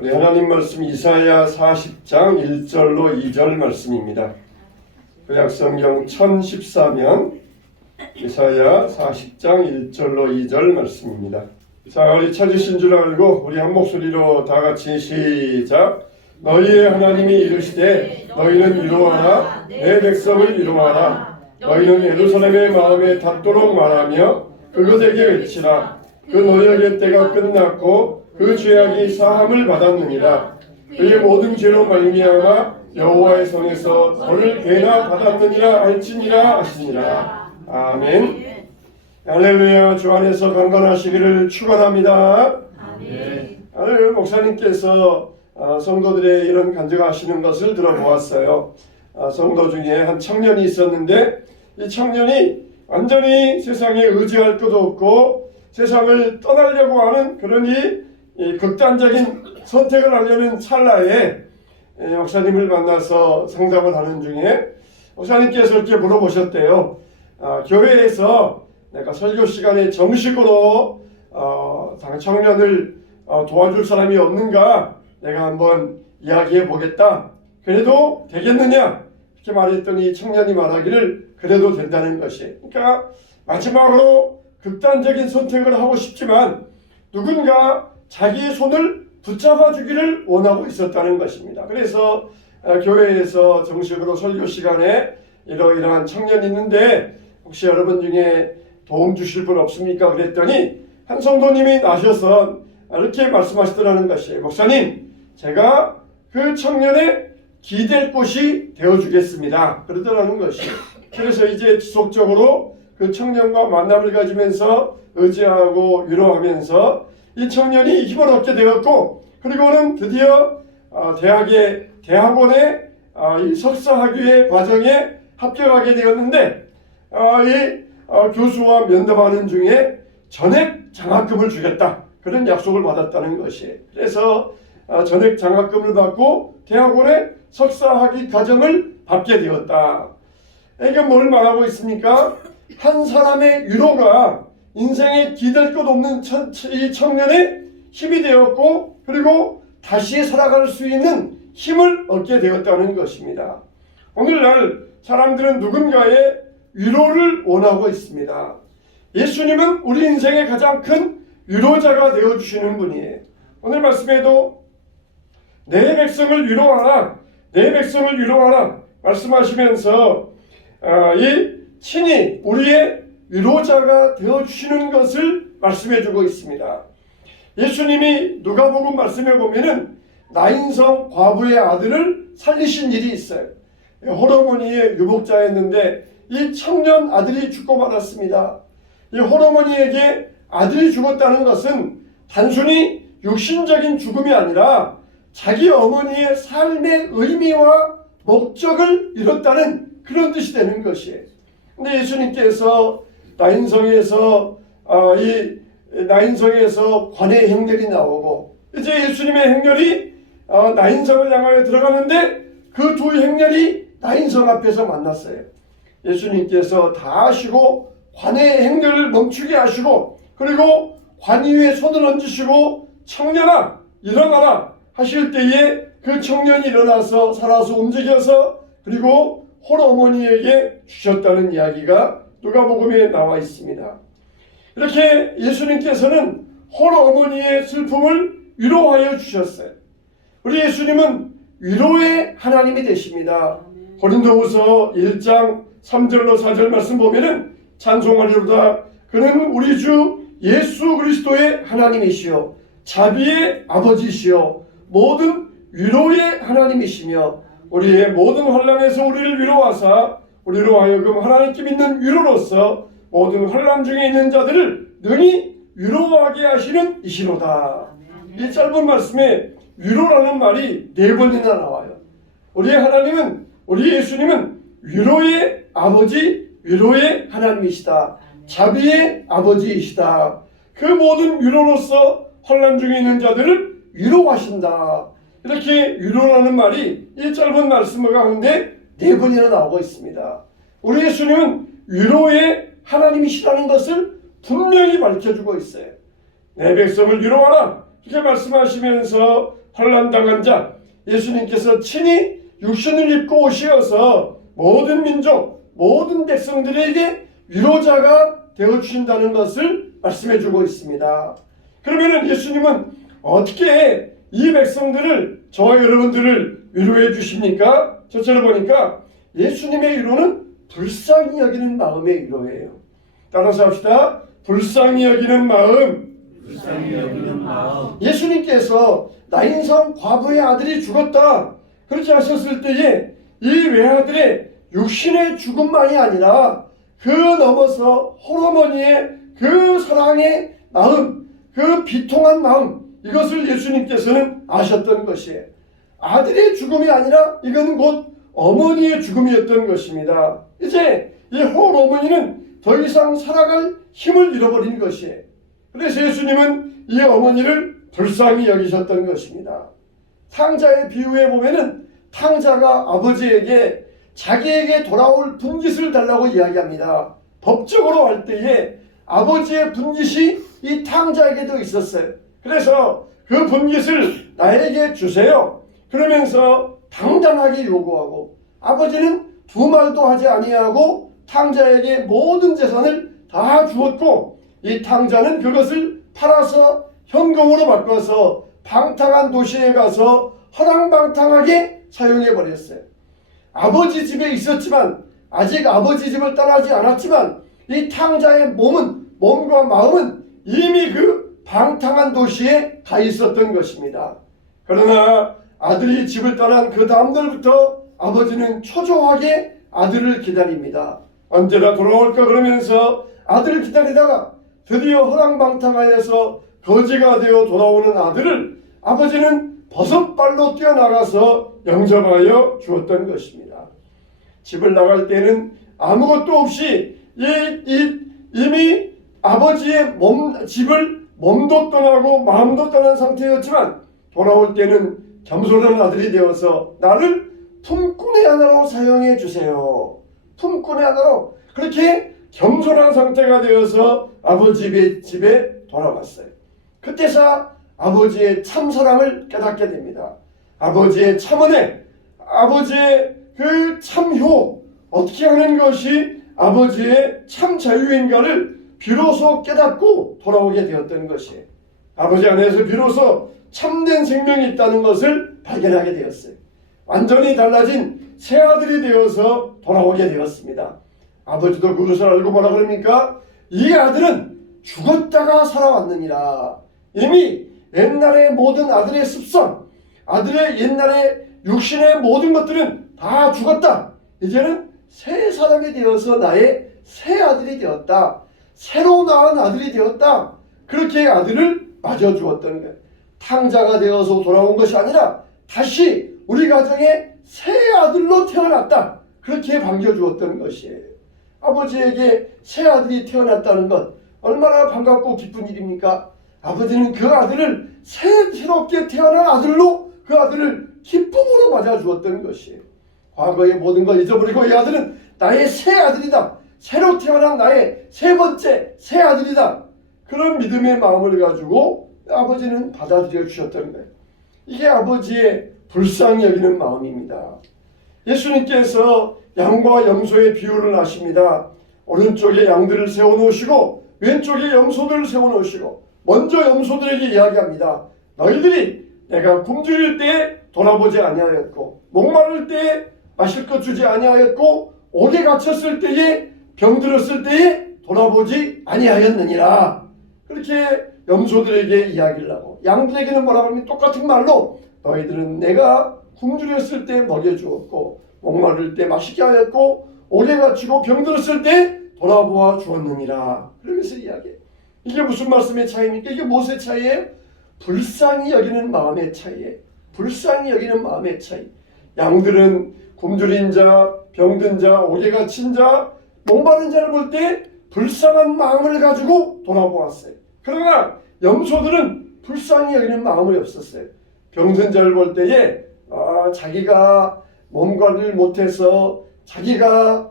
우리 하나님 말씀 이사야 40장 1절로 2절 말씀입니다. 구약성경 1014면 이사야 40장 1절로 2절 말씀입니다. 자, 우리 찾으신 줄 알고 우리 한 목소리로 다 같이 시작. 너희의 하나님이 이르시되 너희는 위로하라 내 백성을 위로하라. 너희는 예루살렘의 마음에 닿도록 말하며 그것에게 외치라. 그 노역의 때가 끝났고 그 죄악이 사함을 받았느니라. 그의 모든 죄로 말미암아 여호와의 손에서 벌을 괴나 받았느니라 할지니라 하시니라. 아멘. 할렐루야. 주 안에서 강건하시기를 축원합니다. 아멘. 오늘 목사님께서 성도들의 이런 간증하시는 것을 들어보았어요. 성도 중에 한 청년이 있었는데 이 청년이 완전히 세상에 의지할 것도 없고 세상을 떠나려고 하는 그런 이 극단적인 선택을 하려는 찰나에 목사님을 만나서 상담을 하는 중에 목사님께서 이렇게 물어보셨대요. 교회에서 내가 설교 시간에 정식으로 청년을 도와줄 사람이 없는가 내가 한번 이야기해 보겠다. 그래도 되겠느냐? 이렇게 말했더니 청년이 말하기를 그래도 된다는 것이. 그러니까 마지막으로 극단적인 선택을 하고 싶지만 누군가 자기의 손을 붙잡아 주기를 원하고 있었다는 것입니다. 그래서 교회에서 정식으로 설교 시간에 이러이러한 청년이 있는데 혹시 여러분 중에 도움 주실 분 없습니까? 그랬더니 한 성도님이 나셔서 이렇게 말씀하시더라는 것이에요. 목사님, 제가 그 청년의 기댈 곳이 되어주겠습니다. 그러더라는 것이에요. 그래서 이제 지속적으로 그 청년과 만남을 가지면서 의지하고 위로하면서 이 청년이 힘을 얻게 되었고, 그리고는 드디어 대학원의 이 석사학위의 과정에 합격하게 되었는데, 교수와 면담하는 중에 전액 장학금을 주겠다. 그런 약속을 받았다는 것이에요. 그래서 전액 장학금을 받고 대학원의 석사학위 과정을 밟게 되었다. 이게 뭘 말하고 있습니까? 한 사람의 위로가 인생에 기댈 것 없는 이 청년의 힘이 되었고, 그리고 다시 살아갈 수 있는 힘을 얻게 되었다는 것입니다. 오늘날 사람들은 누군가의 위로를 원하고 있습니다. 예수님은 우리 인생의 가장 큰 위로자가 되어주시는 분이에요. 오늘 말씀에도 내 백성을 위로하라, 내 백성을 위로하라 말씀하시면서 이 친히 우리의 위로자가 되어주시는 것을 말씀해주고 있습니다. 예수님이 누가복음 말씀해 보면은 나인성 과부의 아들을 살리신 일이 있어요. 홀어머니의 유복자였는데 이 청년 아들이 죽고 말았습니다. 이 홀어머니에게 아들이 죽었다는 것은 단순히 육신적인 죽음이 아니라 자기 어머니의 삶의 의미와 목적을 잃었다는 그런 뜻이 되는 것이에요. 근데 예수님께서 나인성에서 관의 행렬이 나오고 이제 예수님의 행렬이 나인성을 향하여 들어가는데 그 두 행렬이 나인성 앞에서 만났어요. 예수님께서 다 하시고 관의 행렬을 멈추게 하시고 그리고 관 위에 손을 얹으시고 청년아 일어나라 하실 때에 그 청년이 일어나서 살아서 움직여서 그리고 홀어머니에게 주셨다는 이야기가 누가복음에 나와 있습니다. 이렇게 예수님께서는 홀어머니의 슬픔을 위로하여 주셨어요. 우리 예수님은 위로의 하나님이 되십니다. 고린도후서 1장 3절로 4절 말씀 보면은 찬송하리로다 그는 우리 주 예수 그리스도의 하나님이시요 자비의 아버지시요 모든 위로의 하나님이시며 우리의 모든 환난에서 우리를 위로하사 우리로 하여금 하나님께 믿는 위로로서 모든 환난 중에 있는 자들을 능히 위로하게 하시는 이시로다. 이 짧은 말씀에 위로라는 말이 4번이나 나와요. 우리의 하나님은 우리 예수님은 위로의 아버지, 위로의 하나님이시다. 자비의 아버지이시다. 그 모든 위로로서 환난 중에 있는 자들을 위로하신다. 이렇게 위로라는 말이 이 짧은 말씀 가운데 4번이나 나오고 있습니다. 우리 예수님은 위로의 하나님이시라는 것을 분명히 밝혀주고 있어요. 내 백성을 위로하라 이렇게 말씀하시면서 환난당한 자, 예수님께서 친히 육신을 입고 오시어서 모든 민족, 모든 백성들에게 위로자가 되어주신다는 것을 말씀해주고 있습니다. 그러면 예수님은 어떻게 이 백성들을, 저와 여러분들을 위로해 주십니까? 저처럼 보니까 예수님의 위로는 불쌍히 여기는 마음의 위로예요. 따라서 합시다. 불쌍히 여기는 마음. 불쌍히 여기는 마음. 예수님께서 나인성 과부의 아들이 죽었다, 그렇게 하셨을 때에 이 외아들의 육신의 죽음만이 아니라 그 넘어서 홀어머니의 그 사랑의 마음, 그 비통한 마음, 이것을 예수님께서는 아셨던 것이에요. 아들의 죽음이 아니라 이건 곧 어머니의 죽음이었던 것입니다. 이제 이 홀어머니는 더 이상 살아갈 힘을 잃어버린 것이에요. 그래서 예수님은 이 어머니를 불쌍히 여기셨던 것입니다. 탕자의 비유에 보면은 탕자가 아버지에게 자기에게 돌아올 분깃을 달라고 이야기합니다. 법적으로 할 때에 아버지의 분깃이 이 탕자에게도 있었어요. 그래서 그 분깃을 나에게 주세요, 그러면서 당당하게 요구하고, 아버지는 두 말도 하지 아니하고 탕자에게 모든 재산을 다 주었고, 이 탕자는 그것을 팔아서 현금으로 바꿔서 방탕한 도시에 가서 허랑방탕하게 사용해버렸어요. 아버지 집에 있었지만, 아직 아버지 집을 떠나지 않았지만, 이 탕자의 몸과 마음은 이미 그 방탕한 도시에 가 있었던 것입니다. 그러나 아들이 집을 떠난 그 다음날부터 아버지는 초조하게 아들을 기다립니다. 언제나 돌아올까 그러면서 아들을 기다리다가 드디어 허랑방탕하여서 거지가 되어 돌아오는 아들을 아버지는 버선발로 뛰어나가서 영접하여 주었던 것입니다. 집을 나갈 때는 아무것도 없이 이미 아버지의 집을 몸도 떠나고 마음도 떠난 상태였지만, 돌아올 때는 겸손한 아들이 되어서 나를 품꾼의 하나로 사용해 주세요, 품꾼의 하나로, 그렇게 겸손한 상태가 되어서 아버지 집에 돌아갔어요. 그때서 아버지의 참사랑을 깨닫게 됩니다. 아버지의 참은혜, 아버지의 그 참효, 어떻게 하는 것이 아버지의 참 자유인가를 비로소 깨닫고 돌아오게 되었던 것이에요. 아버지 안에서 비로소 참된 생명이 있다는 것을 발견하게 되었어요. 완전히 달라진 새 아들이 되어서 돌아오게 되었습니다. 아버지도 그것을 알고 뭐라 그럽니까? 이 아들은 죽었다가 살아왔느니라. 이미 옛날의 모든 아들의 습성, 아들의 옛날의 육신의 모든 것들은 다 죽었다. 이제는 새 사람이 되어서 나의 새 아들이 되었다, 새로 낳은 아들이 되었다. 그렇게 아들을 맞아주었던 거예요. 탕자가 되어서 돌아온 것이 아니라 다시 우리 가정에 새 아들로 태어났다, 그렇게 반겨주었던 것이에요. 아버지에게 새 아들이 태어났다는 것 얼마나 반갑고 기쁜 일입니까? 아버지는 그 아들을 새롭게 태어난 아들로 그 아들을 기쁨으로 맞아주었던 것이에요. 과거의 모든 걸 잊어버리고 이 아들은 나의 새 아들이다, 새로 태어난 나의 세 번째 새 아들이다, 그런 믿음의 마음을 가지고 아버지는 받아들여 주셨던 거예요. 이게 아버지의 불쌍히 여기는 마음입니다. 예수님께서 양과 염소의 비유를 하십니다. 오른쪽에 양들을 세워놓으시고 왼쪽에 염소들을 세워놓으시고, 먼저 염소들에게 이야기합니다. 너희들이 내가 굶주릴 때 돌아보지 아니하였고, 목마를 때 마실 것 주지 아니하였고, 옥에 갇혔을 때에 병들었을 때에 돌아보지 아니하였느니라. 그렇게 염소들에게 이야기를 하고, 양들에게는 뭐라고 하면 똑같은 말로 너희들은 내가 굶주렸을 때 먹여주었고, 목마를 때 마시게 하였고, 옥에 갇히고 병들었을 때 돌아보아 주었느니라. 그러면서 이야기해. 이게 무슨 말씀의 차이입니까? 이게 무엇의 차이예요? 불쌍히 여기는 마음의 차이예요. 불쌍히 여기는 마음의 차이. 양들은 굶주린 자, 병든 자, 옥에 갇힌 자, 목마른 자를 볼 때 불쌍한 마음을 가지고 돌아보았어요. 그러나 염소들은 불쌍히 여기는 마음이 없었어요. 병든 자를 볼 때에 자기가 몸 관리를 못해서, 자기가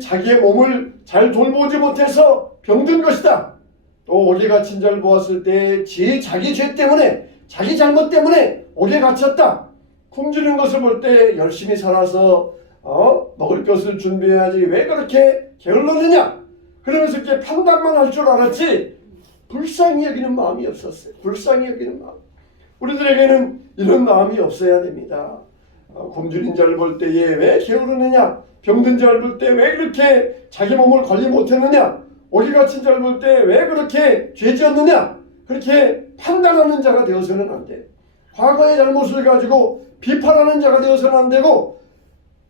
자기의 몸을 잘 돌보지 못해서 병든 것이다. 또 옥에 갇힌 자를 보았을 때 자기 죄 때문에 자기 잘못 때문에 옥에 갇혔다. 굶주린 것을 볼 때 열심히 살아서 먹을 것을 준비해야지 왜 그렇게 게을렀느냐. 그러면서 이렇게 판단만 할 줄 알았지 불쌍히 여기는 마음이 없었어요. 불쌍히 여기는 마음. 우리들에게는 이런 마음이 없어야 됩니다. 굶주린 자를 볼 때에 왜 게으르느냐. 병든 자를 볼 때 왜 그렇게 자기 몸을 관리 못했느냐. 옥에 갇힌 자를 볼 때 왜 그렇게 죄지었느냐. 그렇게 판단하는 자가 되어서는 안 돼. 과거의 잘못을 가지고 비판하는 자가 되어서는 안 되고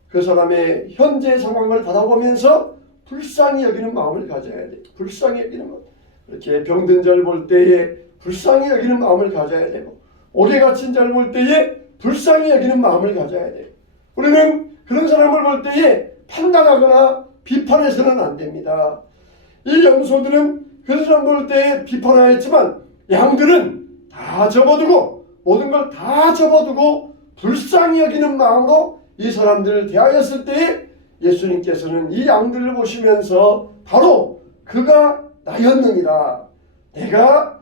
그 사람의 현재 상황을 바라보면서 불쌍히 여기는 마음을 가져야 돼. 불쌍히 여기는 마음. 이렇게 병든 자를 볼 때에 불쌍히 여기는 마음을 가져야 되고 옥에 갇힌 자를 볼 때에 불쌍히 여기는 마음을 가져야 돼. 우리는 그런 사람을 볼 때에 판단하거나 비판해서는 안 됩니다. 이 염소들은 그 사람 볼 때에 비판하였지만 양들은 다 접어두고 모든 걸 다 접어두고 불쌍히 여기는 마음으로 이 사람들을 대하였을 때에 예수님께서는 이 양들을 보시면서 바로 그가 나였느니라. 내가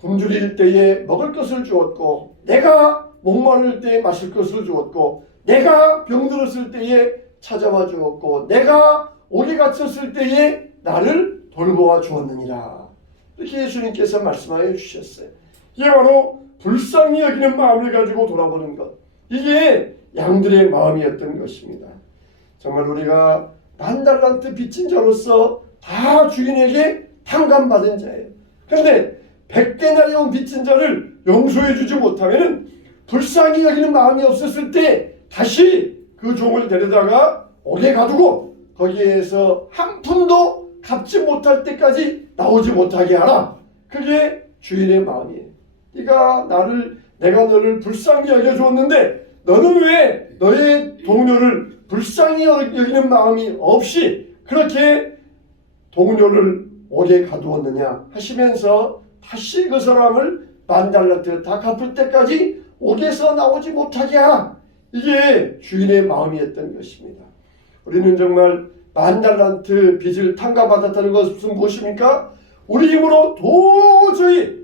굶주릴 때에 먹을 것을 주었고 내가 목마를 때에 마실 것을 주었고 내가 병들었을 때에 찾아와 주었고 내가 옥에 갇혔을 때에 나를 돌보아 주었느니라. 이렇게 예수님께서 말씀하여 주셨어요. 이게 바로 불쌍히 여기는 마음을 가지고 돌아보는 것. 이게 양들의 마음이었던 것입니다. 정말 우리가 10,000달란트 빚진 자로서 다 주인에게 탕감받은 자예요. 그런데 100데나리온 빚진 자를 용서해 주지 못하면 불쌍히 여기는 마음이 없었을 때 다시 그 종을 데려다가 옥에 가두고 거기에서 한 푼도 갚지 못할 때까지 나오지 못하게 하라. 그게 주인의 마음이에요. 내가 너를 불쌍히 여겨주었는데 너는 왜 너의 동료를 불쌍히 여기는 마음이 없이 그렇게 동료를 옥에 가두었느냐 하시면서 다시 그 사람을 10,000달란트 다 갚을 때까지 옥에서 나오지 못하게 하라. 이게 주인의 마음이었던 것입니다. 우리는 정말 10,000달란트 빚을 탕감받았다는 것은 무엇입니까? 우리 힘으로 도저히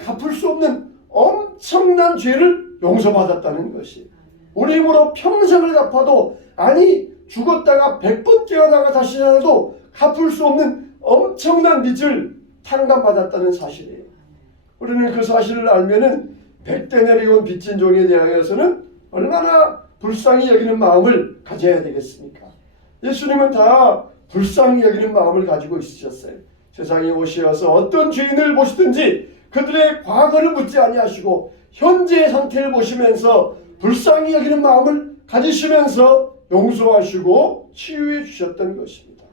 갚을 수 없는 엄청난 죄를 용서받았다는 것이, 우리 힘으로 평생을 갚아도 아니 죽었다가 100번 깨어나가 다시 살아도 갚을 수 없는 엄청난 빚을 탕감받았다는 사실이에요. 우리는 그 사실을 알면은 100데나리온 빚진 종에 대하여서는 얼마나 불쌍히 여기는 마음을 가져야 되겠습니까? 예수님은 다 불쌍히 여기는 마음을 가지고 있으셨어요. 세상에 오시어서 어떤 죄인을 보시든지 그들의 과거를 묻지 아니하시고 현재의 상태를 보시면서 불쌍히 여기는 마음을 가지시면서 용서하시고 치유해 주셨던 것입니다.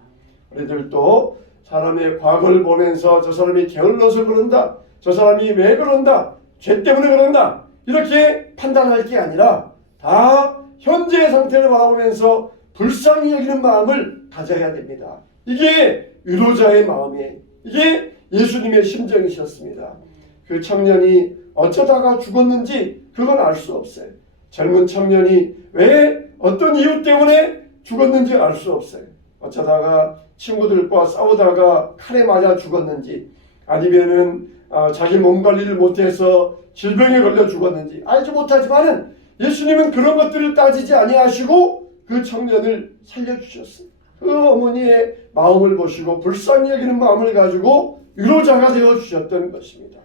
우리들도 사람의 과거를 보면서 저 사람이 게을러서 그런다, 저 사람이 왜 그런다, 죄 때문에 그런다 이렇게 판단할 게 아니라 다 현재의 상태를 바라보면서 불쌍히 여기는 마음을 가져야 됩니다. 이게 위로자의 마음이에요. 이게 예수님의 심정이셨습니다. 그 청년이 어쩌다가 죽었는지 그건 알 수 없어요. 젊은 청년이 왜 어떤 이유 때문에 죽었는지 알 수 없어요. 어쩌다가 친구들과 싸우다가 칼에 맞아 죽었는지 아니면은 자기 몸 관리를 못해서 질병에 걸려 죽었는지 알지 못하지만은 예수님은 그런 것들을 따지지 아니하시고 그 청년을 살려주셨어요. 그 어머니의 마음을 보시고 불쌍히 여기는 마음을 가지고 위로자가 되어주셨던 것입니다.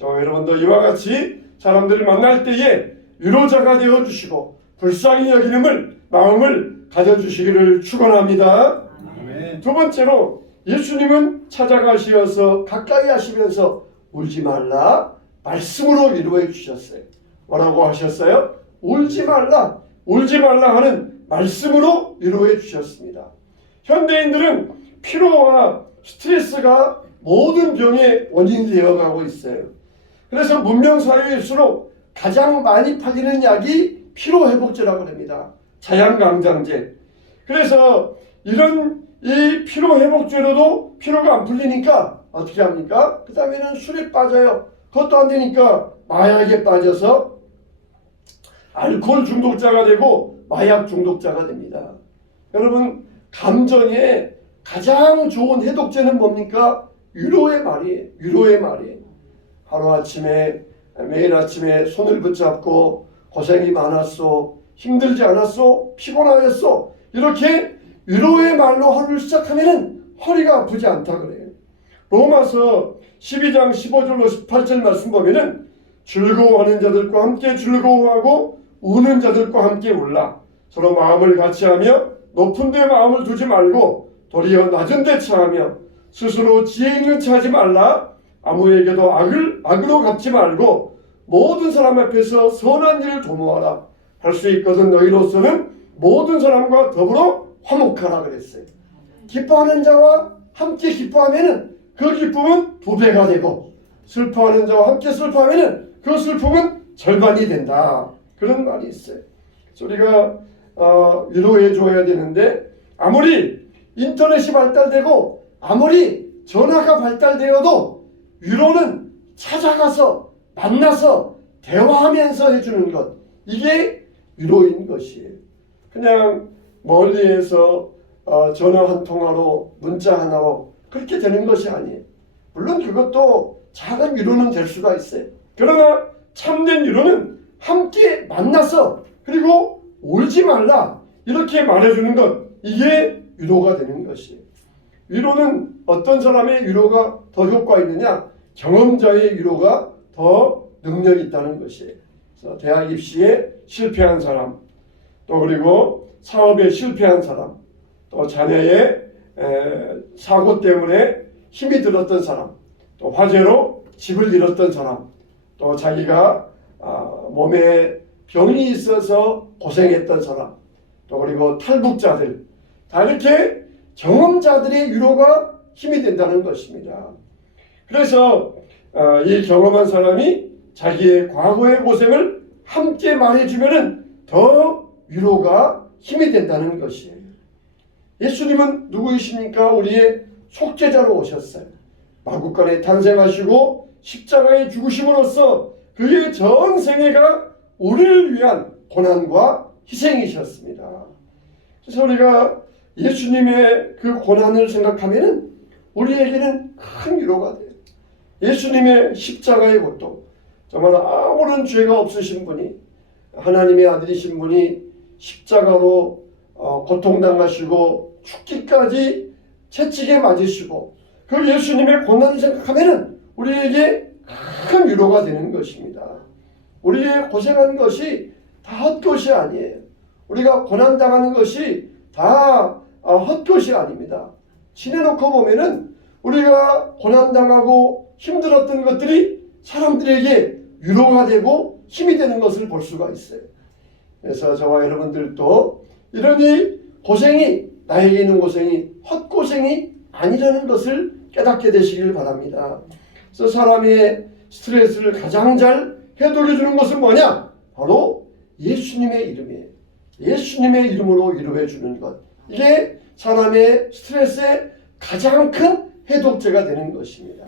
여러분도 이와 같이 사람들을 만날 때에 위로자가 되어주시고 불쌍히 여기는 마음을 가져주시기를 축원합니다. 아멘. 두 번째로 예수님은 찾아가시어서 가까이 하시면서 울지 말라 말씀으로 위로해 주셨어요. 뭐라고 하셨어요? 울지 말라 하는 말씀으로 위로해 주셨습니다. 현대인들은 피로와 스트레스가 모든 병의 원인이 되어가고 있어요. 그래서 문명사회일수록 가장 많이 팔리는 약이 피로회복제라고 합니다. 자양강장제. 그래서 이런 이 피로회복제로도 피로가 안 풀리니까 어떻게 합니까? 그 다음에는 술에 빠져요. 그것도 안 되니까 마약에 빠져서 알코올 중독자가 되고 마약 중독자가 됩니다. 여러분, 감정에 가장 좋은 해독제는 뭡니까? 위로의 말이에요. 위로의 말이에요. 하루아침에 매일 아침에 손을 붙잡고 고생이 많았소, 힘들지 않았소, 피곤하였소, 이렇게 위로의 말로 하루를 시작하면은 허리가 아프지 않다 그래요. 로마서 12장 15절로 18절 말씀 보면은 즐거워하는 자들과 함께 즐거워하고 우는 자들과 함께 울라. 서로 마음을 같이하며 높은 데 마음을 두지 말고 도리어 낮은 데 처하며 스스로 지혜 있는 체 하지 말라. 아무에게도 악으로 갚지 말고 모든 사람 앞에서 선한 일을 도모하라. 할 수 있거든 너희로서는 모든 사람과 더불어 화목하라 그랬어요. 기뻐하는 자와 함께 기뻐하면은 그 기쁨은 2배가 되고, 슬퍼하는 자와 함께 슬퍼하면은 그 슬픔은 절반이 된다. 그런 말이 있어요. 그래서 우리가 위로해 줘야 되는데, 아무리 인터넷이 발달되고 아무리 전화가 발달되어도 위로는 찾아가서 만나서 대화하면서 해주는 것, 이게 위로인 것이에요. 그냥 멀리에서 전화 한 통화로, 문자 하나로 그렇게 되는 것이 아니에요. 물론 그것도 작은 위로는 될 수가 있어요. 그러나 참된 위로는 함께 만나서, 그리고 울지 말라 이렇게 말해주는 것, 이게 위로가 되는 것이에요. 위로는 어떤 사람의 위로가 더 효과 있느냐? 경험자의 위로가 더 능력이 있다는 것이에요. 그래서 대학 입시에 실패한 사람, 또 그리고 사업에 실패한 사람, 또 자녀의 사고 때문에 힘이 들었던 사람, 또 화재로 집을 잃었던 사람, 또 자기가 몸에 병이 있어서 고생했던 사람, 또 그리고 탈북자들, 다 이렇게 경험자들의 위로가 힘이 된다는 것입니다. 그래서 이 경험한 사람이 자기의 과거의 고생을 함께 말해주면은 더 위로가 힘이 된다는 것이에요. 예수님은 누구이십니까? 우리의 속죄자로 오셨어요. 마구간에 탄생하시고 십자가에 죽으심으로써 그의 전 생애가 우리를 위한 고난과 희생이셨습니다. 그래서 우리가 예수님의 그 고난을 생각하면은 우리에게는 큰 위로가 돼요. 예수님의 십자가의 고통, 정말 아무런 죄가 없으신 분이, 하나님의 아들이신 분이 십자가로 고통당하시고 죽기까지 채찍에 맞으시고, 그 예수님의 고난을 생각하면은 우리에게 큰 위로가 되는 것입니다. 우리의 고생한 것이 다 헛것이 아니에요. 우리가 고난당하는 것이 다 헛것이 아닙니다. 지내놓고 보면은 우리가 고난당하고 힘들었던 것들이 사람들에게 위로가 되고 힘이 되는 것을 볼 수가 있어요. 그래서 저와 여러분들도 이런 이 고생이, 나에게 있는 고생이 헛고생이 아니라는 것을 깨닫게 되시길 바랍니다. 그래서 사람의 스트레스를 가장 잘 해독해주는 것은 뭐냐? 바로 예수님의 이름이에요. 예수님의 이름으로 위로해 주는 것, 이게 사람의 스트레스의 가장 큰 해독제가 되는 것입니다.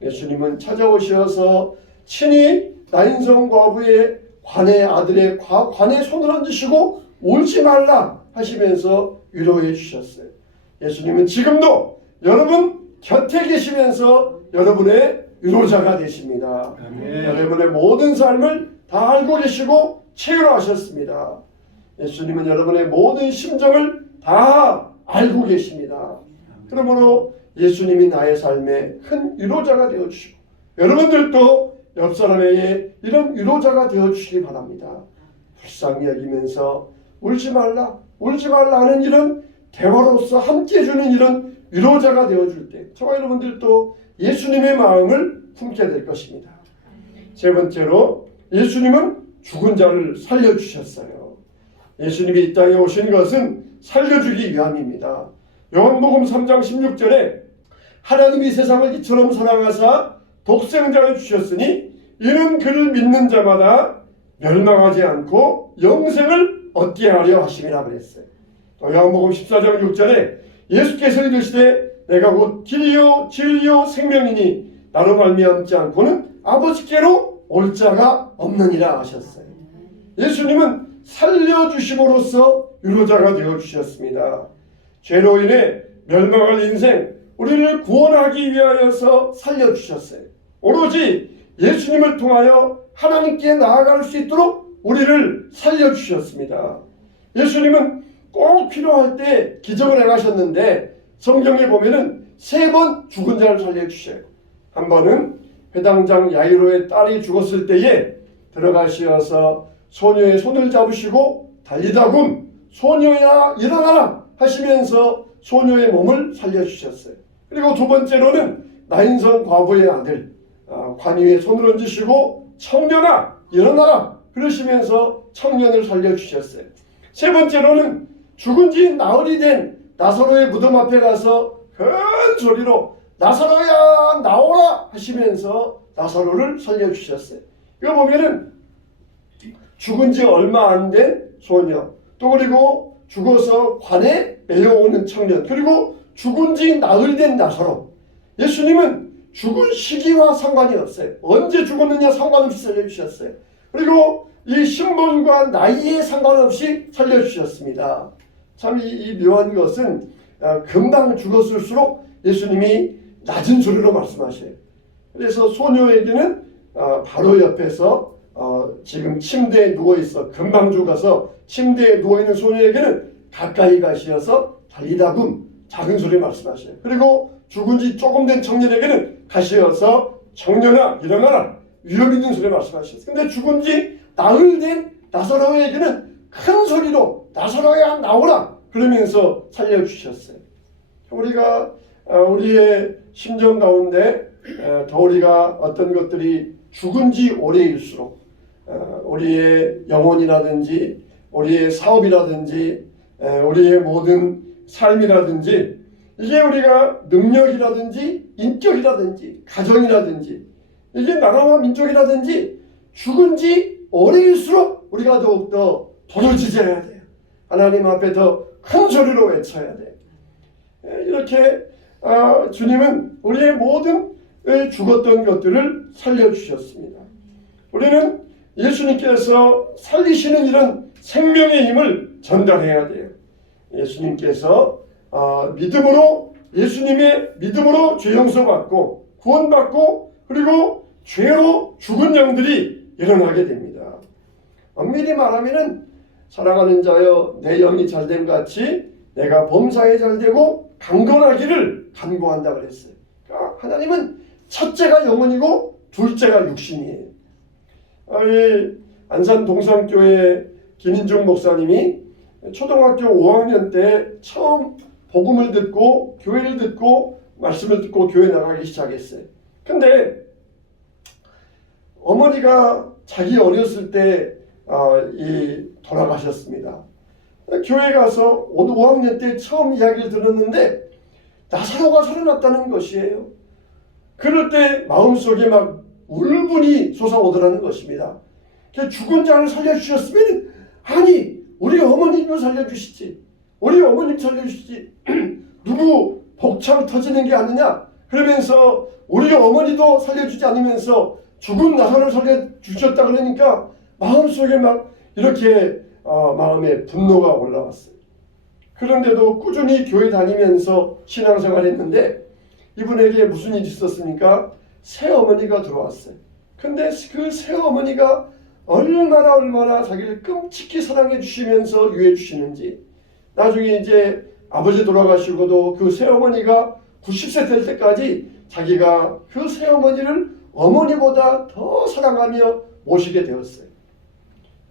예수님은 찾아오셔서 친히 나인성 과부의 아들의 관에 손을 얹으시고 울지 말라 하시면서 위로해 주셨어요. 예수님은 지금도 여러분 곁에 계시면서 여러분의 위로자가 되십니다. 아멘. 여러분의 모든 삶을 다 알고 계시고 체휼하셨습니다. 예수님은 여러분의 모든 심정을 다 알고 계십니다. 그러므로 예수님이 나의 삶의 큰 위로자가 되어주시고, 여러분들도 옆 사람에게 이런 위로자가 되어주시기 바랍니다. 불쌍히 여기면서 울지 말라 하는 이런 대화로서 함께 해주는 이런 위로자가 되어줄 때 저와 여러분들도 예수님의 마음을 품게 될 것입니다. 세 번째로, 예수님은 죽은 자를 살려주셨어요. 예수님이 이 땅에 오신 것은 살려주기 위함입니다. 요한복음 3장 16절에 하나님이 세상을 이처럼 사랑하사 독생자를 주셨으니 이는 그를 믿는 자마다 멸망하지 않고 영생을 얻게 하려 하심이라 그랬어요. 또 요한복음 14장 6절에 예수께서 이르시되 내가 곧 길이요 진리요 생명이니 나로 말미암지 않고는 아버지께로 올 자가 없느니라 하셨어요. 예수님은 살려주심으로써 위로자가 되어주셨습니다. 죄로 인해 멸망할 인생, 우리를 구원하기 위하여서 살려주셨어요. 오로지 예수님을 통하여 하나님께 나아갈 수 있도록 우리를 살려주셨습니다. 예수님은 꼭 필요할 때 기적을 행하셨는데 성경에 보면은 3번 죽은 자를 살려주셔요. 한 번은 회당장 야이로의 딸이 죽었을 때에 들어가시어서 소녀의 손을 잡으시고 달리다굼 소녀야 일어나라 하시면서 소녀의 몸을 살려주셨어요. 그리고 두 번째로는 나인성 과부의 아들 관유의 손을 얹으시고 청년아 일어나라 그러시면서 청년을 살려주셨어요. 세 번째로는 죽은 지 나흘이 된 나사로의 무덤 앞에 가서 큰 소리로 나사로야 나오라 하시면서 나사로를 살려주셨어요. 이거 보면은 죽은 지 얼마 안 된 소녀, 또 그리고 죽어서 관에 매여오는 청년, 그리고 죽은 지 나흘 된 나사로. 예수님은 죽은 시기와 상관이 없어요. 언제 죽었느냐 상관없이 살려주셨어요. 그리고 이 신분과 나이에 상관없이 살려주셨습니다. 참 이 묘한 것은 금방 죽었을수록 예수님이 낮은 소리로 말씀하셔요. 그래서 소녀에게는 바로 옆에서 지금 침대에 누워있어 금방 죽어서 침대에 누워있는 소녀에게는 가까이 가시어서 달리다굼 작은 소리 말씀하셔요. 그리고 죽은 지 조금 된 청년에게는 가시어서 청년아 일어나라 위험 있는 소리 말씀하셨어요. 근데 죽은 지 나흘 된 나사로에게는 큰 소리로 나사로야 나오라 그러면서 살려주셨어요. 우리가 우리의 심정 가운데 더 우리가 어떤 것들이 죽은 지 오래일수록 우리의 영혼이라든지 우리의 사업이라든지 우리의 모든 삶이라든지 이게 우리가 능력이라든지 인격이라든지 가정이라든지 이게 나라와 민족이라든지 죽은 지 오래일수록 우리가 더욱더 부르짖어야 돼요. 하나님 앞에 더 큰 소리로 외쳐야 돼요. 이렇게 주님은 우리의 모든 죽었던 것들을 살려주셨습니다. 우리는 예수님께서 살리시는 이런 생명의 힘을 전달해야 돼요. 예수님께서 예수님의 믿음으로 죄 용서받고 구원받고 그리고 죄로 죽은 영들이 일어나게 됩니다. 엄밀히 말하면은 사랑하는 자여 내 영이 잘됨 같이 내가 범사에 잘되고 강건하기를 간구한다 그랬어요. 그러니까 하나님은 첫째가 영혼이고 둘째가 육신이에요. 안산 동산교회 김인중 목사님이 초등학교 5학년 때 처음 복음을 듣고 교회를 듣고 말씀을 듣고 교회 나가기 시작했어요. 근데 어머니가 자기 어렸을 때 돌아가셨습니다. 교회 가서 5학년 때 처음 이야기를 들었는데 나사로가 살아났다는 것이에요. 그럴 때 마음속에 막 울분이 솟아오더라는 것입니다. 죽은 자를 살려주셨으면 아니 우리 어머님을 살려주시지 우리 어머님 살려주시지 누구 복창 터지는 게 아니냐 그러면서 우리 어머니도 살려주지 않으면서 죽은 나사로를 살려주셨다 그러니까 마음속에 막 이렇게 마음에 분노가 올라왔어요. 그런데도 꾸준히 교회 다니면서 신앙생활 했는데 이분에게 무슨 일이 있었습니까? 새어머니가 들어왔어요. 근데 그 새어머니가 얼마나 자기를 끔찍히 사랑해 주시면서 유해 주시는지 나중에 이제 아버지 돌아가시고도 그 새어머니가 90세 될 때까지 자기가 그 새어머니를 어머니보다 더 사랑하며 모시게 되었어요.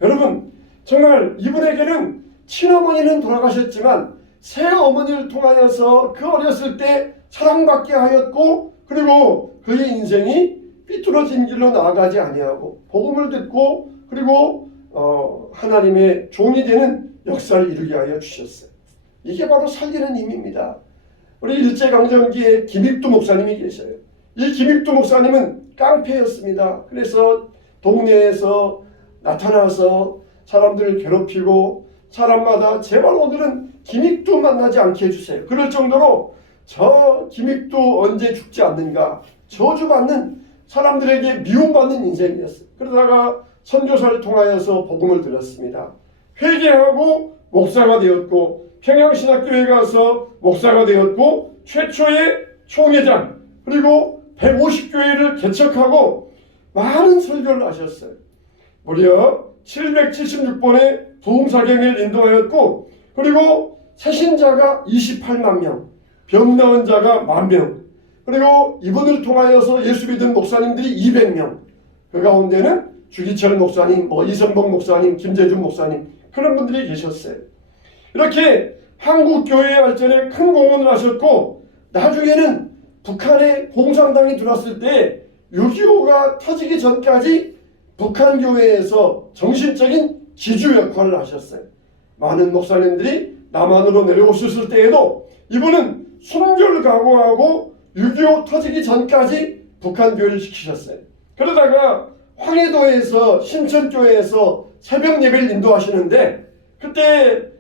여러분 정말 이분에게는 친어머니는 돌아가셨지만 새어머니를 통하여서 그 어렸을 때 사랑받게 하였고 그리고 그의 인생이 삐뚤어진 길로 나아가지 아니하고 복음을 듣고 그리고 하나님의 종이 되는 역사를 이루게 하여 주셨어요. 이게 바로 살리는 힘입니다. 우리 일제강점기에 김익두 목사님이 계셔요. 이 김익두 목사님은 깡패였습니다. 그래서 동네에서 나타나서 사람들을 괴롭히고 사람마다 제발 오늘은 김익두 만나지 않게 해주세요. 그럴 정도로 저 김익두 언제 죽지 않는가 저주받는 사람들에게 미움받는 인생이었어요. 그러다가 선교사를 통하여서 복음을 들었습니다. 회개하고 목사가 되었고 평양신학교에 가서 목사가 되었고 최초의 총회장 그리고 150교회를 개척하고 많은 설교를 하셨어요. 무려 776번의 부흥사경을 인도하였고, 그리고 새신자가 28만 명, 병 나은 자가 10,000명, 그리고 이분을 통하여서 예수 믿은 목사님들이 200명, 그 가운데는 주기철 목사님, 이성복 목사님, 김재준 목사님, 그런 분들이 계셨어요. 이렇게 한국 교회의 발전에 큰 공헌을 하셨고, 나중에는 북한에 공산당이 들어왔을 때 6.25가 터지기 전까지 북한 교회에서 정신적인 지주 역할을 하셨어요. 많은 목사님들이 남한으로 내려오셨을 때에도 이분은 순교를 각오하고 6.25 터지기 전까지 북한 교회를 지키셨어요. 그러다가 황해도에서 신천교회에서 새벽 예배를 인도하시는데, 그때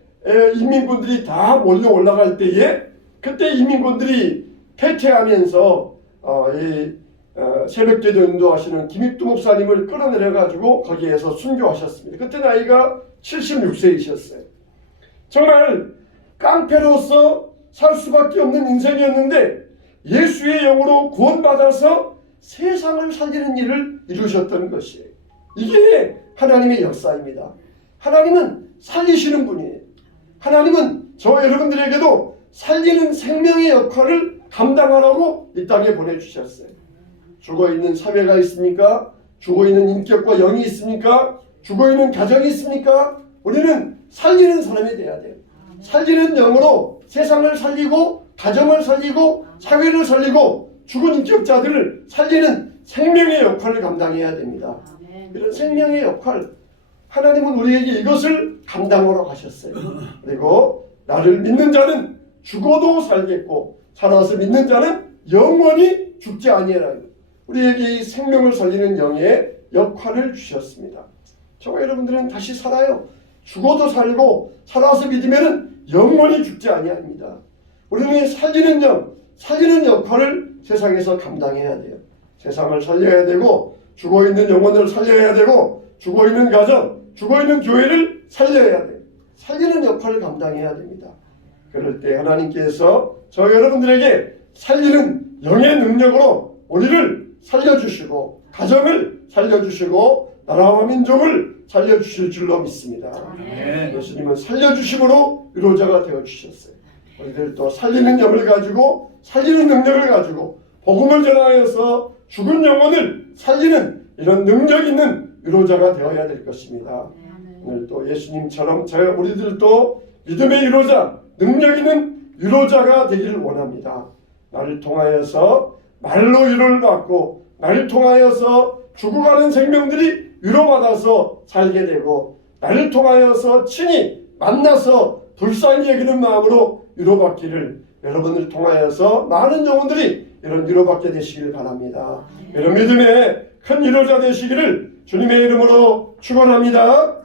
인민군들이 다 몰려 올라갈 때에 그때 인민군들이 패퇴하면서 새벽 예배 인도하시는 김익두 목사님을 끌어내려 가지고 거기에서 순교하셨습니다. 그때 나이가 76세이셨어요. 정말 깡패로서 살 수밖에 없는 인생이었는데 예수의 영으로 구원받아서 세상을 살리는 일을 이루셨던 것이에요. 이게 하나님의 역사입니다. 하나님은 살리시는 분이에요. 하나님은 저와 여러분들에게도 살리는 생명의 역할을 감당하라고 이 땅에 보내주셨어요. 죽어있는 사회가 있습니까? 죽어있는 인격과 영이 있습니까? 죽어있는 가정이 있습니까? 우리는 살리는 사람이 돼야 돼요. 살리는 영으로 세상을 살리고 가정을 살리고 사회를 살리고 죽은 인격자들을 살리는 생명의 역할을 감당해야 됩니다. 이런 생명의 역할, 하나님은 우리에게 이것을 감당하러 가셨어요. 그리고 나를 믿는 자는 죽어도 살겠고 살아서 믿는 자는 영원히 죽지 아니하라. 우리에게 이 생명을 살리는 영의 역할을 주셨습니다. 저와 여러분들은 다시 살아요. 죽어도 살고 살아서 믿으면 영원히 죽지 아니합니다. 우리는 살리는 영, 살리는 역할을 세상에서 감당해야 돼요. 세상을 살려야 되고 죽어있는 영혼을 살려야 되고 죽어있는 가정, 죽어있는 교회를 살려야 돼요. 살리는 역할을 감당해야 됩니다. 그럴 때 하나님께서 저 여러분들에게 살리는 영의 능력으로 우리를 살려주시고 가정을 살려주시고 나라와 민족을 살려주실 줄로 믿습니다. 예수님은 살려주심으로 위로자가 되어주셨어요. 우리들도 살리는 영을 가지고 살리는 능력을 가지고 복음을 전하여서 죽은 영혼을 살리는 이런 능력 있는 위로자가 되어야 될 것입니다. 오늘 또 예수님처럼 우리들도 믿음의 위로자, 능력 있는 위로자가 되기를 원합니다. 나를 통하여서 말로 위로를 받고 나를 통하여서 죽어가는 생명들이 위로받아서 살게 되고 나를 통하여서 친히 만나서 불쌍히 여기는 마음으로 위로받기를 여러분을 통하여서 많은 영혼들이 이런 위로받게 되시기를 바랍니다. 이런 믿음의 큰 위로자 되시기를 주님의 이름으로 축원합니다.